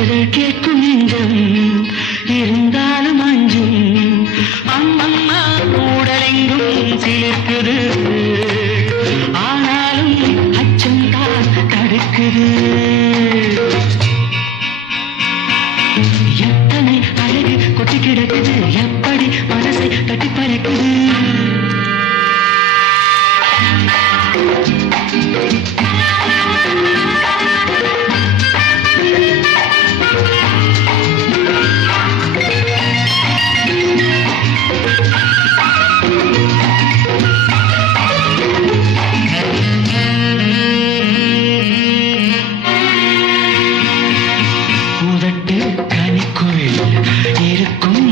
குரல் கேட்கும் நெஞ்சம் இருந்தாலும் அஞ்சும் அம்மம்மா கூடலெங்கும் சிலிர்க்குது ஆனாலும் அச்சம் தான் தடுக்குது எத்தனை அழகு கொட்டி கிடக்குது எப்படி மனசை தட்டி பறக்குது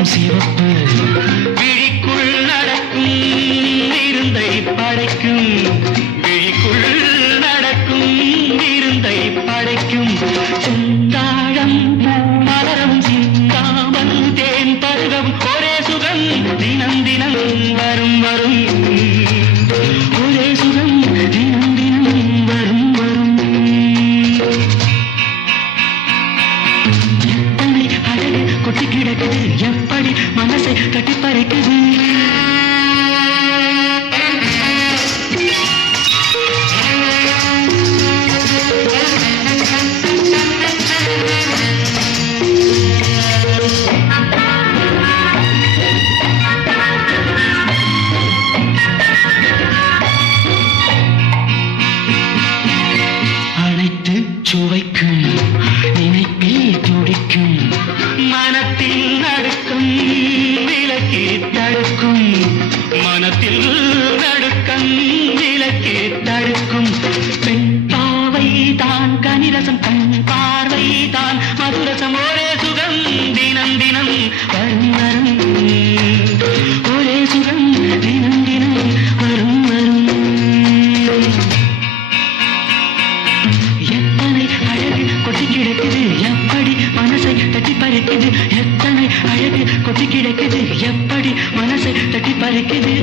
சிவப்பு விழிக்குள் நடக்கும் இருந்தை படைக்கும் விழிக்குள் நடக்கும் இருந்தை படைக்கும் செந்தாழம் மலரும் சிந்தாமல் தேன் பருகம் ஒரே சுகம் தினம் தினம் வரும் வரும் ஒரே சுகம் தினம் தினம் வரும் வரும் எத்தனை அழகு கொட்டி கிடக்குது எப்படி மனசை கட்டி பறிக்குது அனைத்து சுவைக்கும் நினைப்பில் துடிக்கும் மனத்தில் நடுக்கும் விலக்கி தடுக்கும் மனத்தில் நடுக்கம் விலக்கி தடுக்கும் பெண் பாவை தான் கனிரசம் கண் பார்வை தான் மதுரசம் ஒரே சுகம் தினம் தினம் வரும் வரும் ஒரே சுகம் தினம் தினம் வரும் வரும் எத்தனை அழகு கொட்டி கிடக்குது எப்படி மனசை தட்டி பறிக்குது எத்தனை அழகு கொட்டி கிடக்குது எப்படி மனசை தட்டி பறிக்குது